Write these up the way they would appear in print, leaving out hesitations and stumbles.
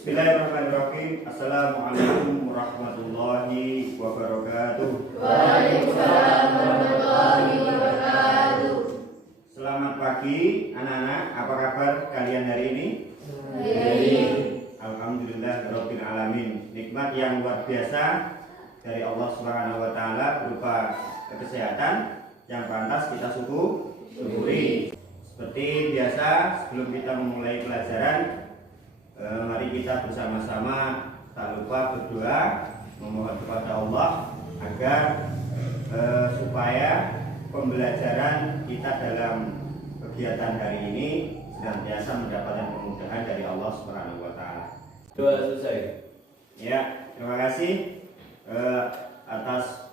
Bismillahirrahmanirrahim. Assalamualaikum warahmatullahi wabarakatuh. Waalaikumsalam warahmatullahi wabarakatuh. Selamat pagi anak-anak, apa kabar kalian hari ini? Baik. Alhamdulillah rabbil alamin. Nikmat yang luar biasa dari Allah Subhanahu wa taala berupa kesehatan yang pantas kita syukuri. Seperti biasa, sebelum kita memulai pelajaran, mari kita bersama-sama tak lupa berdoa memohon kepada Allah agar supaya pembelajaran kita dalam kegiatan hari ini senantiasa mendapatkan kemudahan dari Allah Subhanahu wa taala. Doa selesai. Ya, terima kasih atas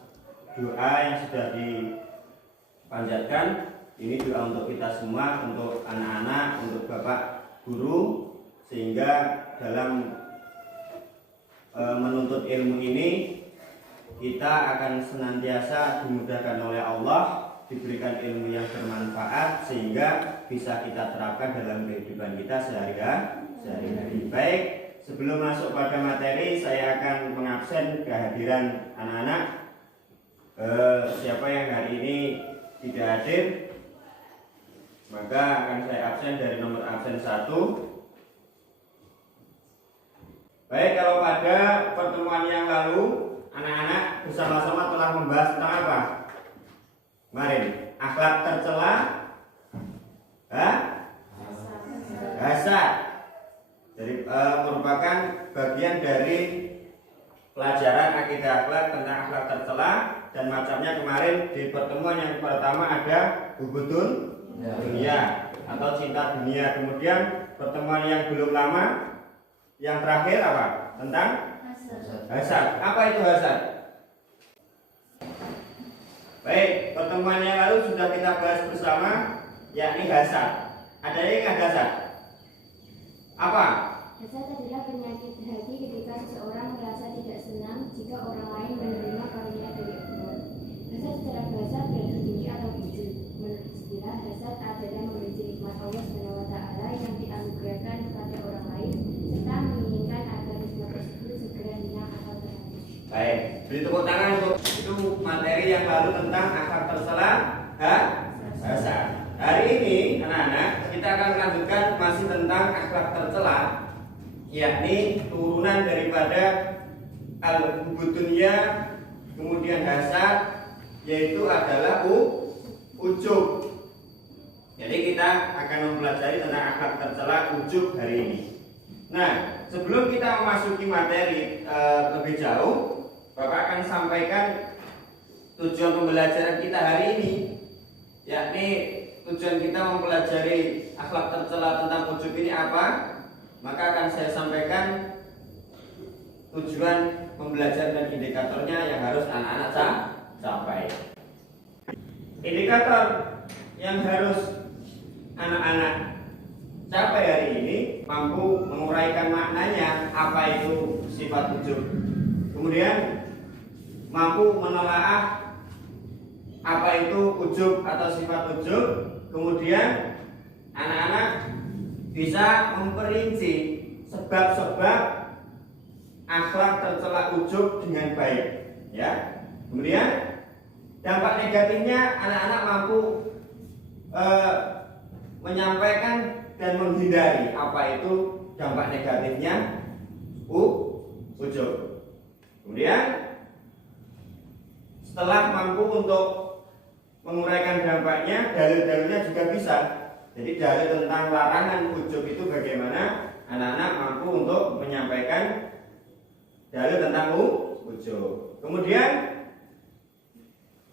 doa yang sudah dipanjatkan. Ini doa untuk kita semua, untuk anak-anak, untuk Bapak Guru, sehingga dalam menuntut ilmu ini kita akan senantiasa dimudahkan oleh Allah, diberikan ilmu yang bermanfaat sehingga bisa kita terapkan dalam kehidupan kita sehari-hari. Baik, sebelum masuk pada materi, saya akan mengabsen kehadiran anak-anak. Siapa yang hari ini tidak hadir, maka akan saya absen dari nomor absen 1. Baik, kalau pada pertemuan yang lalu anak-anak bersama-sama telah membahas tentang apa? Kemarin, akhlak tercela, hasad. Jadi merupakan bagian dari pelajaran akidah akhlak tentang akhlak tercela, dan macamnya kemarin di pertemuan yang pertama ada hubudun dunia atau cinta dunia. Kemudian pertemuan yang belum lama yang terakhir apa? Tentang hasad. Apa itu hasad? Baik, pertemuan yang lalu sudah kita bahas bersama, yakni hasad. Ada yang ingat hasad? Apa? Hasad adalah penyakit hati ketika seseorang merasa tidak senang jika orang lain menerima karunia dari Allah. Hasad secara bahasa berarti benci atau benci. Menurut istilah, hasad adalah membenci nikmat Allah SWT yang dianugerahkan kepada orang lain serta menginginkan agar nikmat tersebut segera hilang atau terhapus. Baik, beri tepuk tangan untuk itu materi yang lalu tentang akhlak tercela, hasad. Hari ini anak-anak kita akan melanjutkan masih tentang akhlak tercela, yakni turunan daripada al-hubudunya, kemudian hasad, yaitu adalah ujub. Jadi kita akan mempelajari tentang akhlak tercela, ujub hari ini. Nah, sebelum kita memasuki materi lebih jauh, Bapak akan sampaikan tujuan pembelajaran kita hari ini, yakni tujuan kita mempelajari akhlak tercela tentang ujub ini apa. Maka akan saya sampaikan tujuan pembelajaran dan indikatornya yang harus anak-anak capai. Indikator yang harus anak-anak capai hari ini mampu menguraikan maknanya apa itu sifat ujub, kemudian mampu menelaah apa itu ujub atau sifat ujub, kemudian anak-anak bisa memperinci sebab-sebab akhlak tercela ujub dengan baik, ya. Kemudian dampak negatifnya anak-anak mampu menyampaikan dan menghindari apa itu dampak negatifnya ujub. Kemudian setelah mampu untuk menguraikan dampaknya, dalil-dalilnya juga bisa. Jadi dalil tentang larangan ujub itu bagaimana anak-anak mampu untuk menyampaikan dalil tentang ujub. Kemudian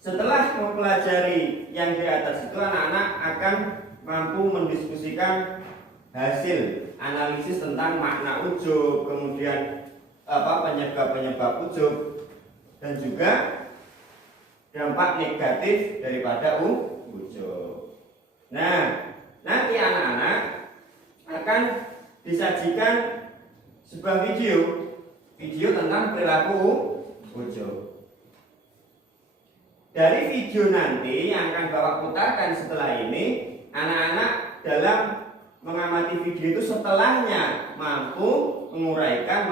setelah mempelajari yang di atas itu, anak-anak akan mampu mendiskusikan hasil analisis tentang makna ujub, kemudian penyebab-penyebab ujub, dan juga dampak negatif daripada ujub. Nah, nanti anak-anak akan disajikan sebuah video tentang perilaku ujub. Dari video nanti yang akan Bapak putarkan setelah ini, anak-anak dalam mengamati video itu setelahnya mampu menguraikan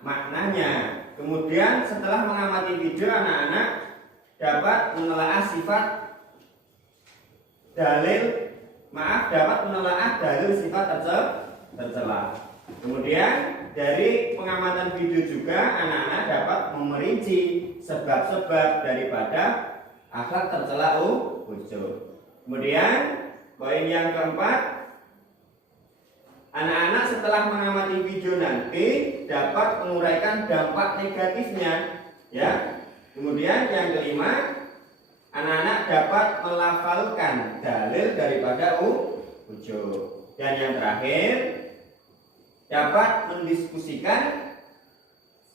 maknanya. Kemudian setelah mengamati video, anak-anak dapat menelaah dalil sifat tercela. Kemudian dari pengamatan video juga anak-anak dapat memerinci sebab-sebab daripada akhlak tercela ujub. Kemudian poin yang keempat, anak-anak setelah mengamati video nanti dapat menguraikan dampak negatifnya, ya. Kemudian yang kelima, anak-anak dapat melafalkan dalil daripada ujub. Dan yang terakhir, dapat mendiskusikan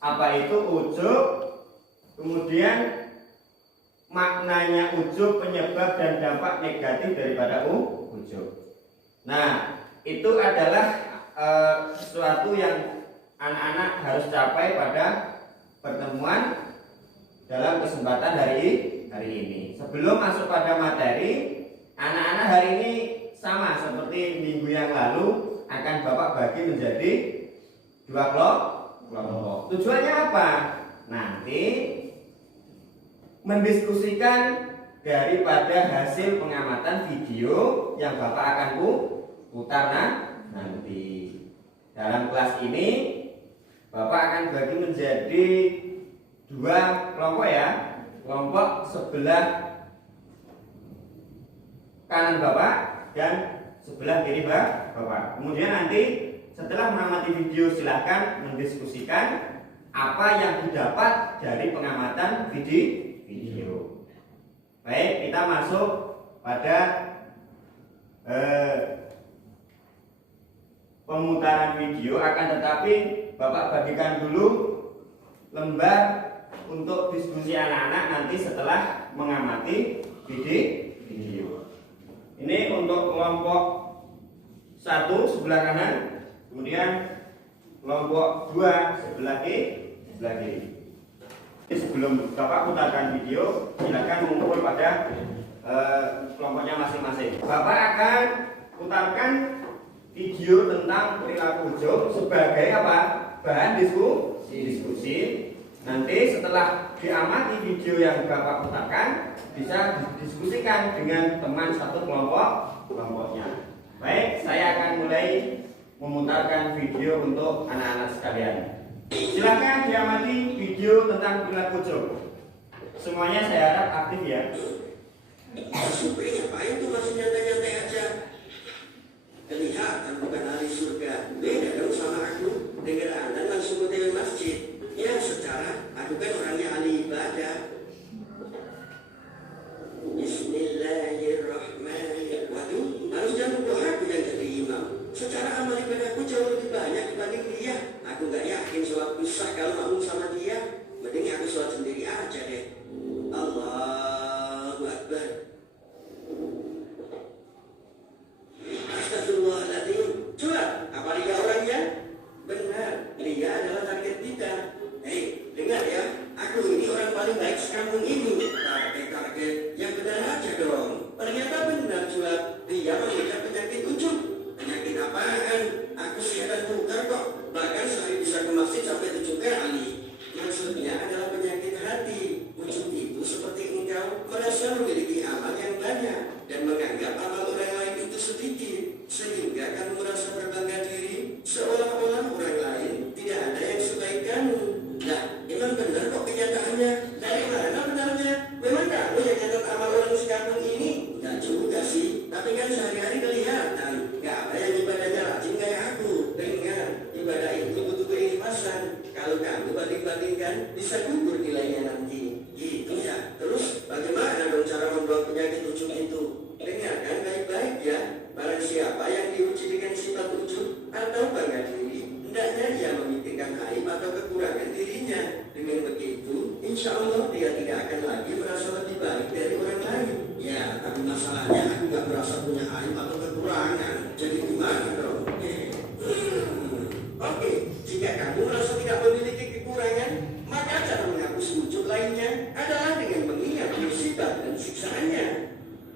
apa itu ujub, kemudian maknanya ujub, penyebab dan dampak negatif daripada ujub. Nah, itu adalah sesuatu yang anak-anak harus capai pada pertemuan dalam kesempatan hari ini. Sebelum masuk pada materi, anak-anak hari ini sama seperti minggu yang lalu akan Bapak bagi menjadi 2 kelompok. Tujuannya apa? Nanti mendiskusikan daripada hasil pengamatan video yang Bapak akan putar nanti. Dalam kelas ini Bapak akan bagi menjadi 2 kelompok, ya. Kelompok sebelah kanan Bapak dan sebelah kiri Bapak. Kemudian nanti setelah mengamati video silahkan mendiskusikan apa yang didapat dari pengamatan video. Baik, kita masuk pada pemutaran video, akan tetapi Bapak bagikan dulu lembar untuk diskusi anak-anak nanti setelah mengamati video. Ini untuk kelompok 1 sebelah kanan, kemudian kelompok 2 sebelah kiri. Sebelum Bapak putarkan video, silakan mengumpul pada kelompoknya masing-masing. Bapak akan putarkan video tentang perilaku ujub sebagai apa? Bahan diskusi. Nanti setelah diamati video yang Bapak putarkan, bisa didiskusikan dengan teman satu kelompoknya. Baik, saya akan mulai memutarkan video untuk anak-anak sekalian. Silakan diamati video tentang perilaku ujub. Semuanya saya harap aktif, ya. Supri ngapain tuh masih nyantai-nyantai aja? Kelihatan bukan ahli surga. Beda dong sama aku. Dengar anak langsung ke masjid. Ya secara aku kan orangnya ahli ibadah. Bismillahirrahmanirrahim. Waduh, harus jangan doa aku yang jadi imam. Secara amal ibadahku jauh lebih banyak dibanding dia. Aku gak yakin sholatku sah kalau makmum sama dia. Mending aku sholat sendiri aja deh. Allahu Akbar. Astagfirullahaladzim. Coba, apa dia orangnya? Benar, dia adalah target kita. Hei, dengar ya, aku ini orang paling baik sekampung ini. Target yang benar aja dong. Ternyata benar Julap, dia mengidap penyakit ujub. Penyakit apaan? Aku sehat bukan kok. Bahkan sehari bisa ke masjid sampai 7 kali. Maksudnya adalah penyakit hati. Ujub itu seperti engkau merasa memiliki amal yang banyak dan menganggap amal orang lain itu sedikit, sehingga kamu merasa berbangga diri seolah-olah orang lain tidak ada yang sebaik kamu. Nah, memang benar kok kenyataannya. Dari mana benarnya? Memang kamu yang nyatat amal orang sekampung ini? Enggak juga sih, tapi kan sehari-hari kelihatan. Gak ada yang ibadahnya rajin kayak aku. Dengar, ibadah itu butuh keikhlasan. Kalau kamu banding-bandingkan, bisa gugur nilainya nanti. Gitu ya. Terus, bagaimana dong cara membuang penyakit ujub itu? Dengarkan baik-baik ya. Barang siapa yang diuji dengan sifat ujub atau bangga diri, hendaknya ia memikirkan aib atau kekurangan dirinya. Dengan begitu, insya Allah dia tidak akan lagi merasa lebih baik dari orang lain. Ya, tapi masalahnya aku gak merasa punya aib atau kekurangan. Jadi gimana dong? Oke, jika kamu merasa tidak memiliki kekurangan, maka cara menghapus ujub lainnya adalah dengan mengingat musibah dan siksaannya.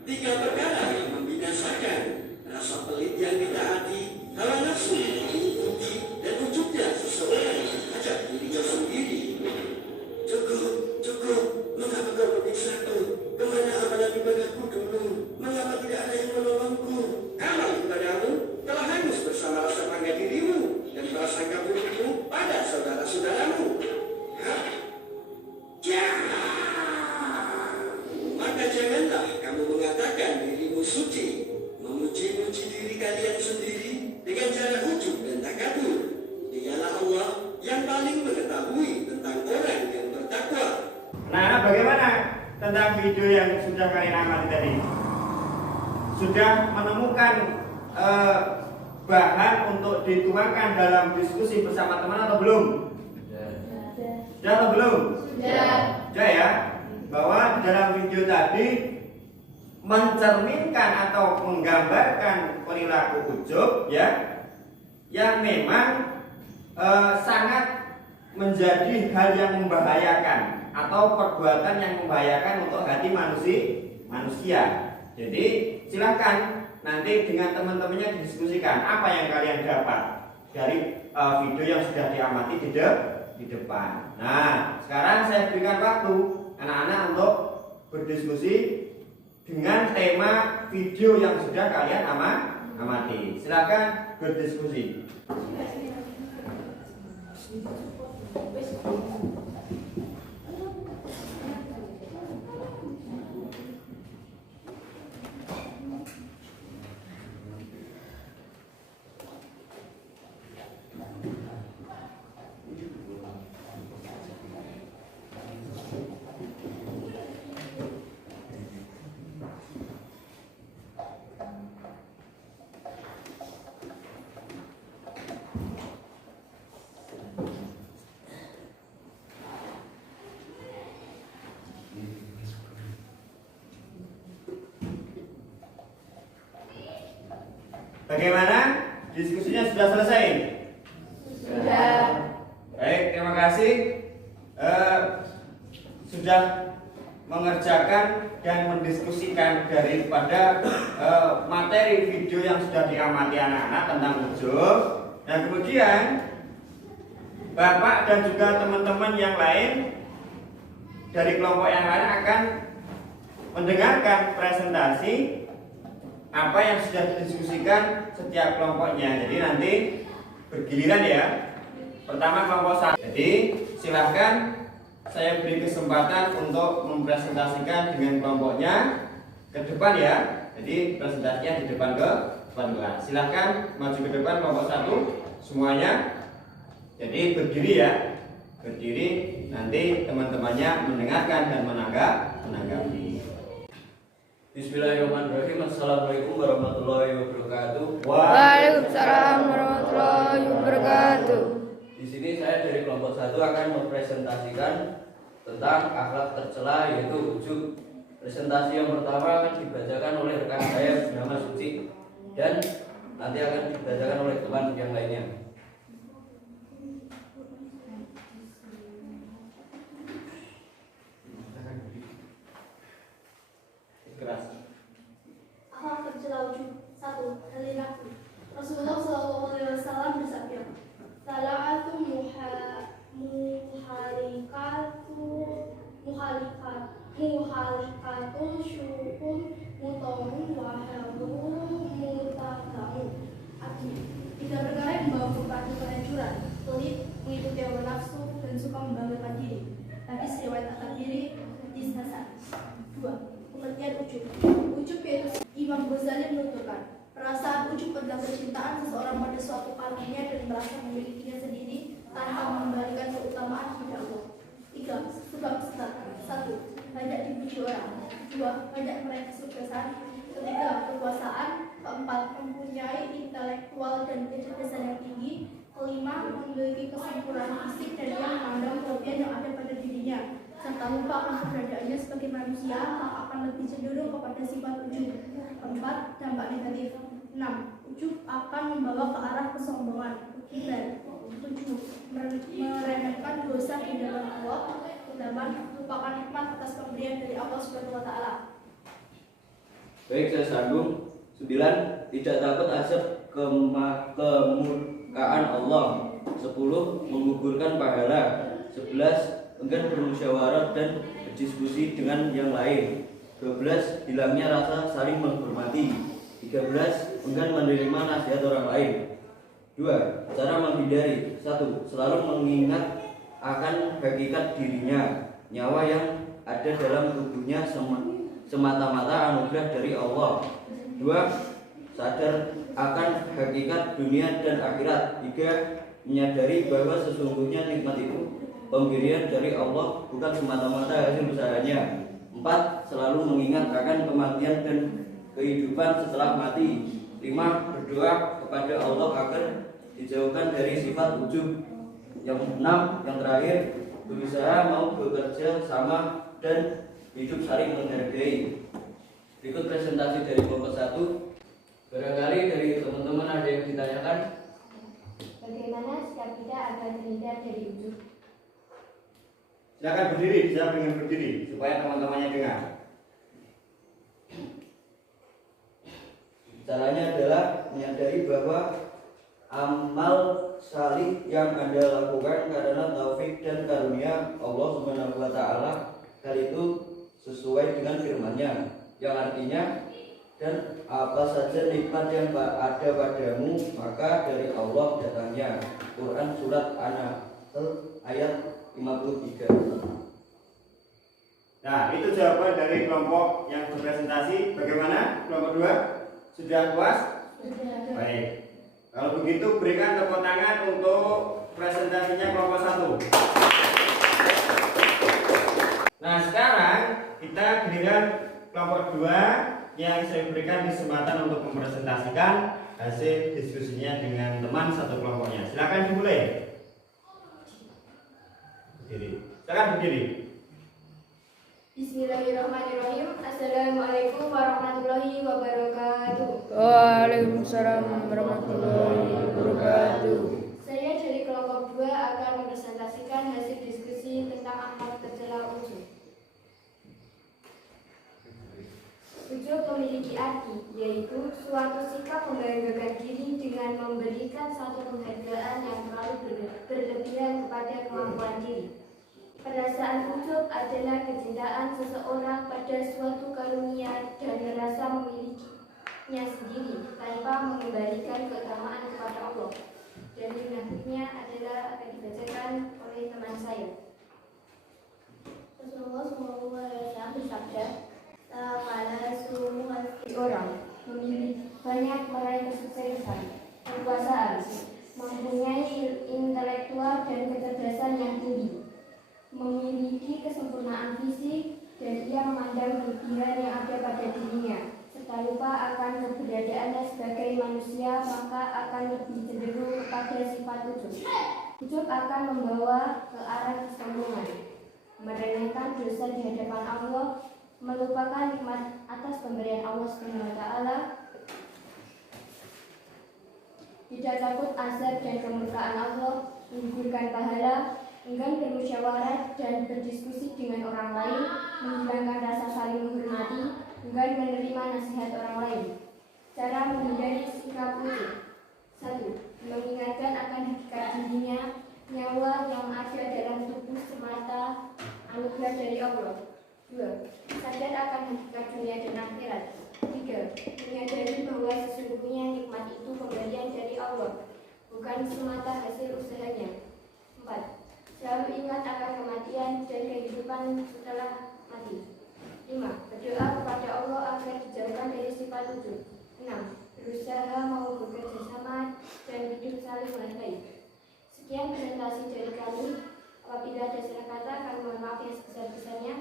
3 perkara yang membinasakan: rasa pelit yang ditaati, video yang sudah kalian amati tadi? Sudah menemukan bahan untuk dituangkan dalam diskusi bersama teman atau belum? Sudah atau belum? Sudah ya. Bahwa di dalam video tadi mencerminkan atau menggambarkan perilaku ujub ya, yang memang sangat menjadi hal yang membahayakan atau perbuatan yang membahayakan untuk hati manusia. Jadi silahkan nanti dengan teman-temannya didiskusikan apa yang kalian dapat dari video yang sudah diamati di depan. Nah, sekarang saya berikan waktu anak-anak untuk berdiskusi dengan tema video yang sudah kalian amati. Silakan berdiskusi. Bagaimana? Diskusinya sudah selesai? Sudah. Baik, terima kasih. Sudah mengerjakan dan mendiskusikan daripada materi video yang sudah diamati anak-anak tentang ujub. Dan kemudian Bapak dan juga teman-teman yang lain dari kelompok yang lain akan mendengarkan presentasi apa yang sudah didiskusikan setiap kelompoknya. Jadi nanti bergiliran ya. Pertama kelompok 1. Jadi silahkan saya beri kesempatan untuk mempresentasikan dengan kelompoknya ke depan ya. Jadi presentasinya di depan kelas. Silahkan maju ke depan kelompok 1 semuanya. Jadi berdiri ya. Berdiri, nanti teman-temannya mendengarkan dan menanggapi. Bismillahirrahmanirrahim. Assalamualaikum warahmatullahi wabarakatuh. Waalaikumsalam warahmatullahi wabarakatuh. Di sini saya dari kelompok 1 akan mempresentasikan tentang akhlak tercela, yaitu ujub. Presentasi yang pertama akan dibacakan oleh rekan saya bernama Suci, dan nanti akan dibacakan oleh teman yang lainnya. Akhlak tercela ujub. 1. Hari nafsu. Rasulullah SAW bersabda, "Sala'atu muhalikatun syukun mutamun wahabun mutakamu." Artinya, 3 perkara yang membawa kepada kehancuran: pelit, mengikuti hawa nafsu, dan suka membanggakan diri. Hadis riwayat At-Tabari, hadis hasan. 2. Pengertian ujub. Ujub yaitu Imam Ghazali menuturkan, perasaan ujub adalah kecintaan seseorang pada suatu karunia dan merasa memilikinya sendiri tanpa mengembalikan keutamaan kepada Allah. 3. Sebab besar. 1. Banyak dipuji orang. 2. Banyak meraih kesuksesan. 3. Kekuasaan. 4. Mempunyai intelektual dan kecerdasan yang tinggi. 5. Memiliki kesempurnaan fisik dan ia memandang kelebihan yang ada pada dirinya, serta lupa akan keberadaannya sebagai manusia, akan lebih cenderung kepada sifat ujub. 4. Dampak negatif. 6. Ujub akan membawa ke arah kesombongan. 7. Meremehkan dosa di dalam Allah. 8. Lupakan nikmat atas pemberian dari Allah Subhanahu wa Ta'ala. Baik, saya sambung. 9. Tidak takut azab kemurkaan Allah. 10. Menggugurkan pahala. 11. Enggan bermusyawarah dan berdiskusi dengan yang lain. 12. Hilangnya rasa saling menghormati. 13. Enggan menerima nasihat orang lain. 2. Cara menghindari. 1. Selalu mengingat akan hakikat dirinya. Nyawa yang ada dalam tubuhnya semata-mata anugerah dari Allah. 2. Sadar akan hakikat dunia dan akhirat. 3. Menyadari bahwa sesungguhnya nikmat itu pemberian dari Allah, bukan semata-mata hasil usahanya. 4. 4. Selalu mengingat akan kematian dan kehidupan setelah mati. 5. Berdoa kepada Allah agar dijauhkan dari sifat ujub. Yang 6. Yang terakhir, berusaha mau bekerja sama dan hidup saling menghargai. Berikut presentasi dari kelompok 1. Barangkali dari teman-teman ada yang ditanyakan. Bagaimana sikap kita agar terhindar dari ujub? Silakan berdiri, siap dengan berdiri supaya teman-temannya dengar. Caranya adalah menyadari bahwa amal salih yang Anda lakukan karena taufik dan karunia Allah Subhanahu wa taala, hal itu sesuai dengan firman-Nya yang artinya, dan apa saja nikmat yang ada padamu maka dari Allah datangnya. Quran surat An-Nahl ayat 53. Nah, itu jawaban dari kelompok yang berpresentasi. Bagaimana kelompok 2? Sudah puas? Baik. Kalau begitu berikan tepuk tangan untuk presentasinya kelompok 1. Nah, sekarang kita giliran kelompok 2 yang saya berikan kesempatan untuk mempresentasikan hasil diskusinya dengan teman satu kelompoknya. Silakan dimulai. Berdiri. Silakan berdiri. Bismillahirrahmanirrahim. Assalamualaikum warahmatullahi wabarakatuh. Waalaikumsalam warahmatullahi wabarakatuh. Saya dari kelompok 2 akan mempresentasikan hasil diskusi tentang akhlak tercela ujub. Ujub memiliki arti, yaitu suatu sikap membanggakan diri dengan memberikan satu penghargaan yang terlalu berlebihan kepada kemampuan diri. Perasaan ujub adalah kecintaan seseorang pada suatu karunia dan merasa memilikinya sendiri tanpa mengembalikan keutamaan kepada Allah. Dalil nahwnya adalah akan dibacakan oleh teman saya. Rasulullah SAW bersabda, pada semua orang memilih banyak meraih kesuksesan, kekuasaan, mempunyai intelektual dan kecerdasan yang tinggi, memiliki kesempurnaan fisik, dan ia memandang kelebihan yang ada pada dirinya, serta lupa akan keberadaannya sebagai manusia, maka akan lebih cenderung kepada sifat ujub. Ujub akan membawa ke arah kesombongan, meremehkan dosa di hadapan Allah, melupakan nikmat atas pemberian Allah SWT, tidak takut azab dan kemurkaan Allah, menggugurkan pahala, enggan bermusyawarah dan berdiskusi dengan orang lain, menghilangkan rasa saling menghormati, enggan menerima nasihat orang lain. Cara menghindari sikap ujub: 1. Mengingatkan akan hakikat dirinya, nyawa yang ada dalam tubuh semata anugerah dari Allah. 2. Sadar akan hakikat dunia dan akhirat. 3. Menyadari bahwa sesungguhnya nikmat itu pemberian dari Allah, bukan semata hasil usahanya. 4. Selalu ingat akan kematian dan kehidupan setelah mati. 5. Berdoa kepada Allah agar dijauhkan dari sifat ujub. 6. Berusaha mau bekerja sama dan hidup saling menghargai. Sekian presentasi dari kami. Apabila ada salah kata, kami mohon maaf yang sebesar-besarnya.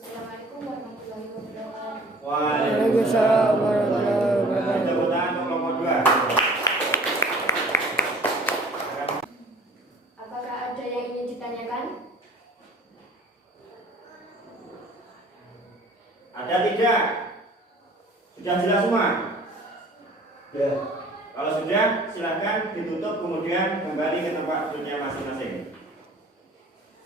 Assalamualaikum warahmatullahi wabarakatuh. Waalaikumsalam warahmatullahi wabarakatuh. Tepuk tangan untuk kelompok 2. Apakah ada yang ingin ditanyakan? Ada tidak? Sudah jelas semua? Ya. Kalau sudah, silakan ditutup kemudian kembali ke tempat duduknya masing-masing.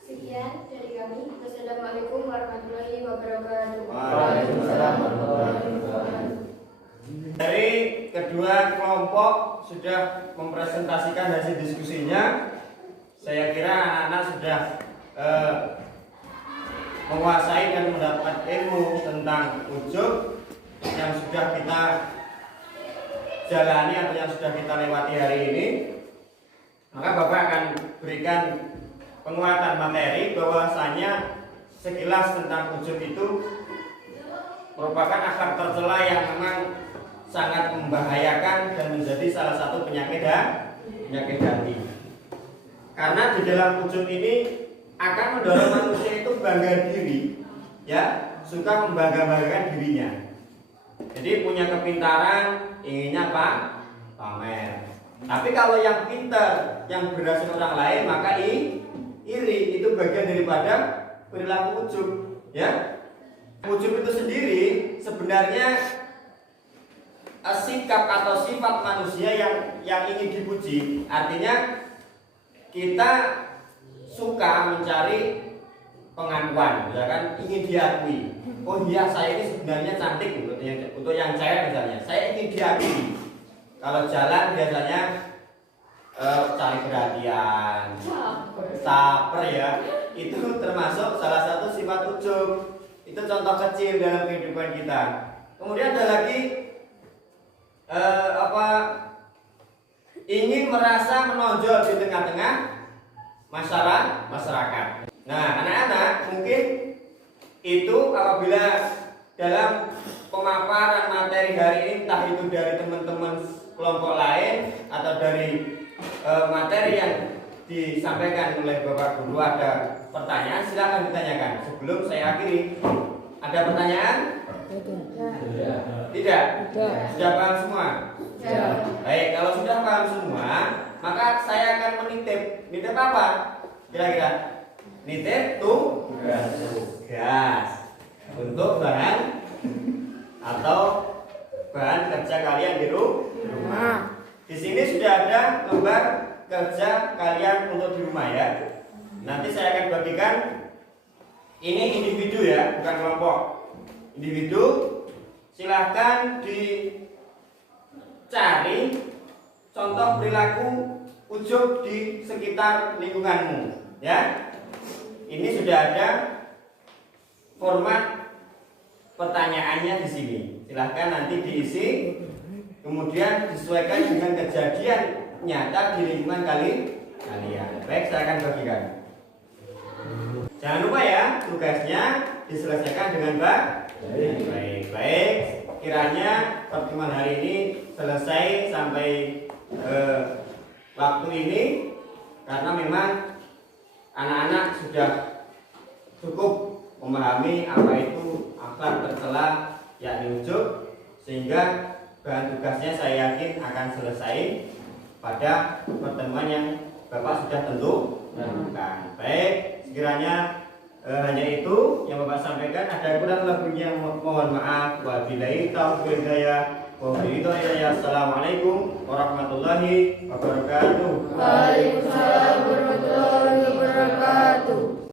Sekian dari kami. Wassalamualaikum warahmatullahi wabarakatuh. Waalaikumsalam warahmatullahi wabarakatuh. Dari kedua kelompok sudah mempresentasikan hasil diskusinya. Saya kira anak-anak sudah menguasai dan mendapat ilmu tentang ujub yang sudah kita jalani atau yang sudah kita lewati hari ini. Maka Bapak akan berikan penguatan materi bahwasanya sekilas tentang ujub itu merupakan akhlak tercela yang memang sangat membahayakan dan menjadi salah satu penyakit hati. Karena di dalam ujub ini akan mendorong manusia itu bangga diri, ya, suka membangga-banggakan dirinya. Jadi punya kepintaran, inginnya apa? Pamer. Tapi kalau yang pintar, yang berhasil orang lain, maka iri. Itu bagian daripada perilaku ujub, ya. Ujub itu sendiri sebenarnya sikap atau sifat manusia yang ingin dipuji. Artinya kita suka mencari pengakuan, ya kan, ingin diakui. Oh iya, saya ini sebenarnya cantik untuk yang cewek misalnya. Saya ingin diakui. Kalau jalan biasanya cari perhatian, caper ya. Itu termasuk salah satu sifat ujub. Itu contoh kecil dalam kehidupan kita. Kemudian ada lagi ingin merasa menonjol di tengah-tengah masyarakat. Nah, anak-anak mungkin itu apabila dalam pemaparan materi hari ini, entah itu dari teman-teman kelompok lain atau dari materi yang disampaikan oleh Bapak Guru, ada pertanyaan, silakan ditanyakan. Sebelum saya akhiri, ada pertanyaan? Tidak? Sudah paham semua? Baik, kalau sudah paham semua, maka saya akan menitip. Nitip apa? Kira-kira? Nitip tugas untuk bahan atau bahan kerja kalian di rumah. Di sini sudah ada lembar kerja kalian untuk di rumah ya. Nanti saya akan bagikan. Ini individu ya, bukan kelompok. Individu, silahkan dicari contoh perilaku ujub di sekitar lingkunganmu ya. Ini sudah ada format pertanyaannya di sini. Silahkan nanti diisi, kemudian disesuaikan dengan kejadian nyata di lingkungan kalian. Baik, saya akan bagikan. Jangan lupa ya, tugasnya diselesaikan dengan baik. Kiranya pertemuan hari ini selesai sampai waktu ini, karena memang anak-anak sudah cukup memahami apa itu akhlak tercela, yakni ujub, sehingga bahan tugasnya saya yakin akan selesai pada pertemuan yang Bapak sudah tentukan. Baik, sekiranya hanya itu yang Bapak sampaikan. Ada kurang lebihnya mohon maaf. Wabillahi taufiq wal hidayah. Assalamualaikum warahmatullahi wabarakatuh. Waalaikumsalam warahmatullahi wabarakatuh.